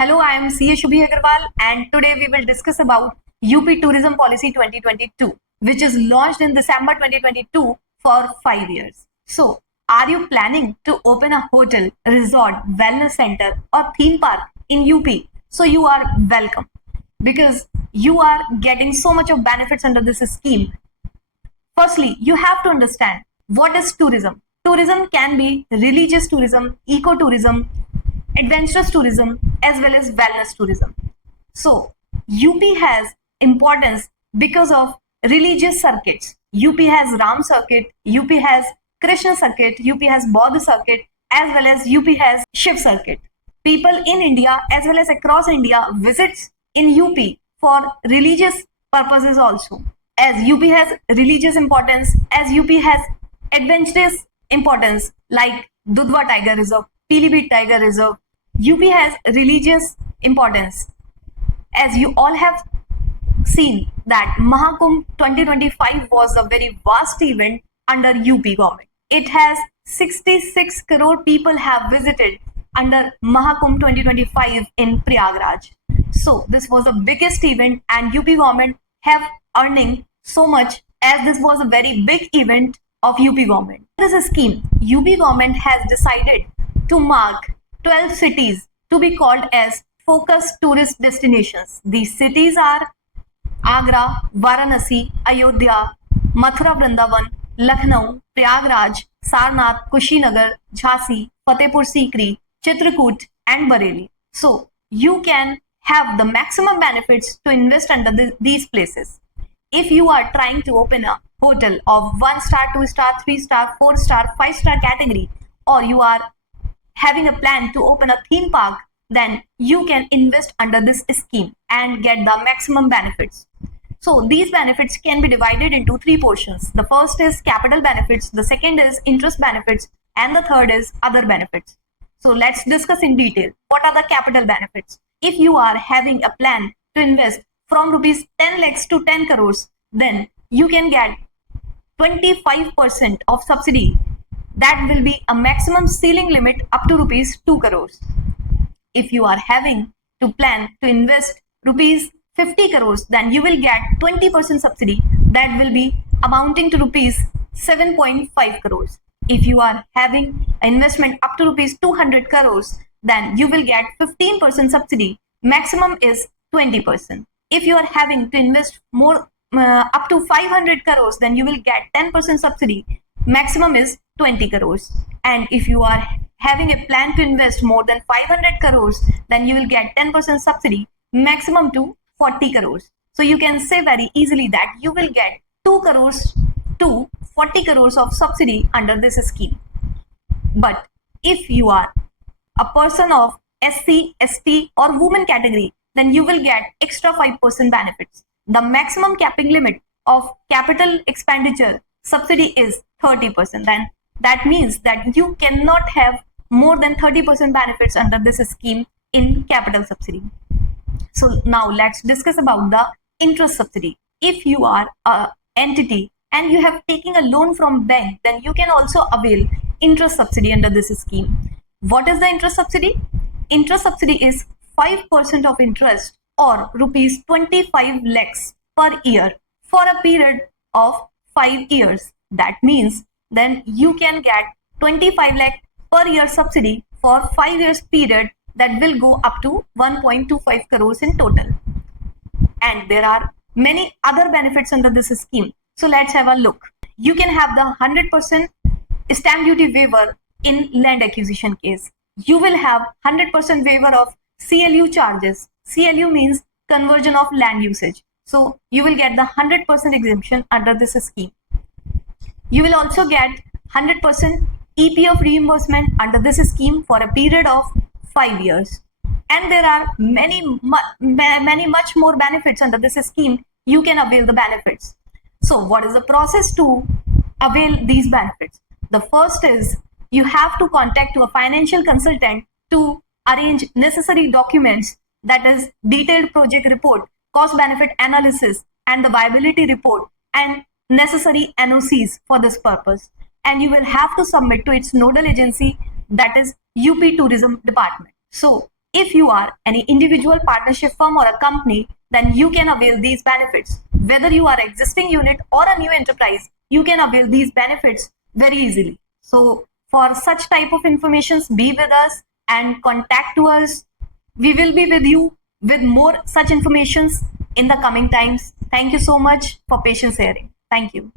Hello, I am CA Shubhi Agarwal, and today we will discuss about UP Tourism Policy 2022, which is launched in December 2022 for 5 years. So, are you planning to open a hotel, resort, wellness center, or theme park in UP? So, you are welcome because you are getting so much of benefits under this scheme. Firstly, you have to understand what is tourism. Tourism can be religious tourism, ecotourism, adventurous tourism, as well as wellness tourism. So, UP has importance because of religious circuits. UP has Ram circuit, UP has Krishna circuit, UP has Bodh circuit, as well as UP has Shiv circuit. People in India as well as across India visits in UP for religious purposes also. As UP has religious importance, as UP has adventurous importance like Dudhwa Tiger Reserve, Pilibhit Tiger Reserve. UP has religious importance. As you all have seen that Mahakumbh 2025 was a very vast event under UP government. It has 66 crore people have visited under Mahakumbh 2025 in Prayagraj. So this was the biggest event and UP government have earning so much as this was a very big event of UP government. This scheme, UP government has decided to mark 12 cities to be called as focus tourist destinations. These cities are Agra, Varanasi, Ayodhya, Mathura Vrindavan, Lucknow, Prayagraj, Sarnath, Kushinagar, Jhansi, Fatehpur Sikri, Chitrakoot and Bareilly. So you can have the maximum benefits to invest under these places. If you are trying to open a hotel of 1 star, 2 star, 3 star, 4 star, 5 star category, or you are having a plan to open a theme park, then you can invest under this scheme and get the maximum benefits. So these benefits can be divided into 3 portions. The first is capital benefits, the second is interest benefits, and the third is other benefits. So let's discuss in detail. What are the capital benefits? If you are having a plan to invest from rupees 10 lakhs to 10 crores, then you can get 25% of subsidy. That will be a maximum ceiling limit up to rupees 2 crores. If you are having to plan to invest rupees 50 crores, then you will get 20% subsidy. That will be amounting to rupees 7.5 crores. If you are having an investment up to rupees 200 crores, then you will get 15% subsidy. Maximum is 20%. If you are having to invest more up to 500 crores, then you will get 10% subsidy. Maximum is 20 crores. And if you are having a plan to invest more than 500 crores, then you will get 10% subsidy, maximum to 40 crores. So you can say very easily that you will get 2 crores to 40 crores of subsidy under this scheme. But if you are a person of SC, ST or women category, then you will get extra 5% benefits. The maximum capping limit of capital expenditure subsidy is 30%. Then that means that you cannot have more than 30% benefits under this scheme in capital subsidy. So now let's discuss about the interest subsidy. If you are an entity and you have taken a loan from bank, then you can also avail interest subsidy under this scheme. What is the interest subsidy? Interest subsidy is 5% of interest or rupees 25 lakhs per year for a period of 5 years. That means then you can get 25 lakh per year subsidy for 5 years period. That will go up to 1.25 crores in total. And there are many other benefits under this scheme. So let's have a look. You can have the 100% stamp duty waiver in land acquisition case. You will have 100% waiver of CLU charges. CLU means conversion of land usage. So you will get the 100% exemption under this scheme. You will also get 100% EPF reimbursement under this scheme for a period of 5 years. And there are many much more benefits under this scheme. You can avail the benefits. So what is the process to avail these benefits? The first is you have to contact to a financial consultant to arrange necessary documents, that is detailed project report, cost benefit analysis and the viability report and necessary NOCs for this purpose. And you will have to submit to its nodal agency, that is UP Tourism Department. So If you are any individual partnership firm or a company, then you can avail these benefits. Whether you are existing unit or a new enterprise, you can avail these benefits very easily. So for such type of informations, be with us and contact to us. We will be with you with more such informations in the coming times. Thank you so much for patience hearing. Thank you.